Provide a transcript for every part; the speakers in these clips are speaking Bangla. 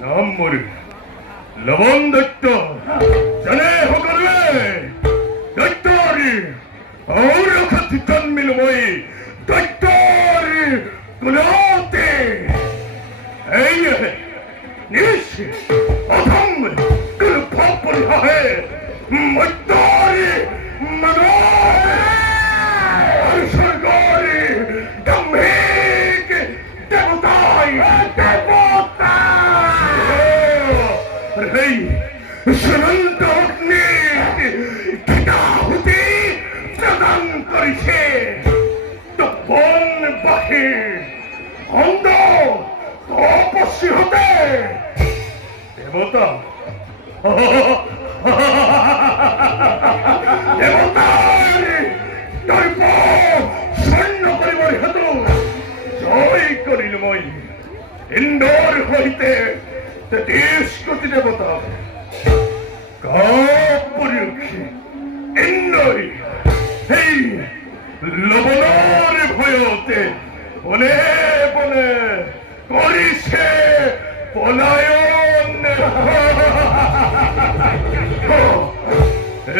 নাম মরে লবণ দত্ত জানে সকলে দত্তরি और खत जन्मिल मोई दत्तरी गुलाते ऐ निश अधम कुल पापरी है मत्तारी मनारे सरगारी दम्भीक देवताई देवता रे श्रीमंत अग्नि किता होती प्रदान करिছে তপন বাহির অন্ধ তপস্বী হতে দেবতা দেবতার দর্প স্বর্ণ করিবার হেতু জয় করিল মই ইন্দোর হইতে তেত্রিশ কোটি দেবতা কাপুরুষী ইন্দোরী এই লবণের ভয়তে বনে বনে করিছে পলায়ন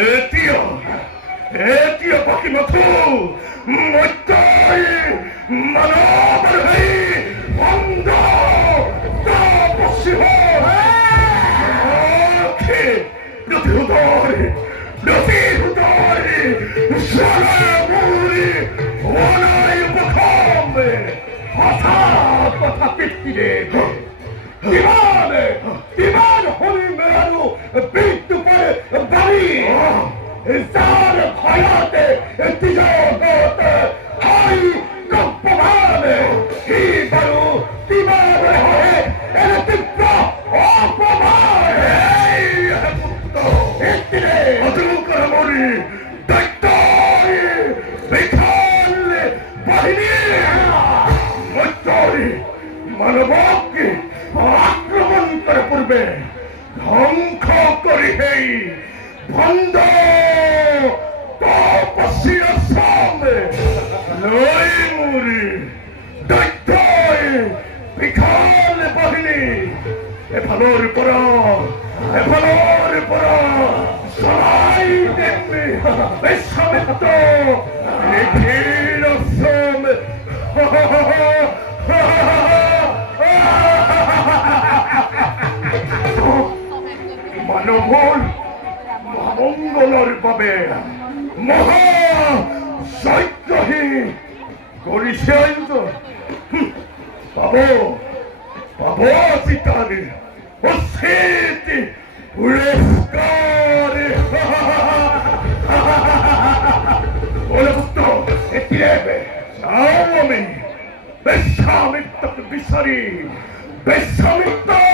এটিও এটিও বাকি মথু মত্তাই মানবর হই অন্ধ তপস্বী হয় প্রতিহুদরে প্রতিহুদরে সারামুরি ওনাই বখামে কথা কথা পিটিরে দিবান হলি মেরু বিট্টু পরে বাড়ি ইসার ভয়াতে তিজগতে হাই কপ্পমানে হি বারু দিবার হয়ে এর তীব্র অপমান এতিরে অদুকর মরি দত্তরি বিখাল বাহিনী মত্তরি মানবকে আক্রমণ করে পূর্বে ধ্বংস করি হেই ভণ্ড তপস্বীর সামনে লই মুরি দত্তই বিখাল বাহিনী এফালোর পর সবাই দেখবে বেশমিত্ত নিখিল সমে মানবর মঙ্গলের বাবে মহা সৈত্যহী করিছে পাব চিতারে অস্থিতি পুরস্কার বলে পুত্র এটিএবে যাও আমি বেশ্যামিত্রকে বিচারি বেশ্যামিত্র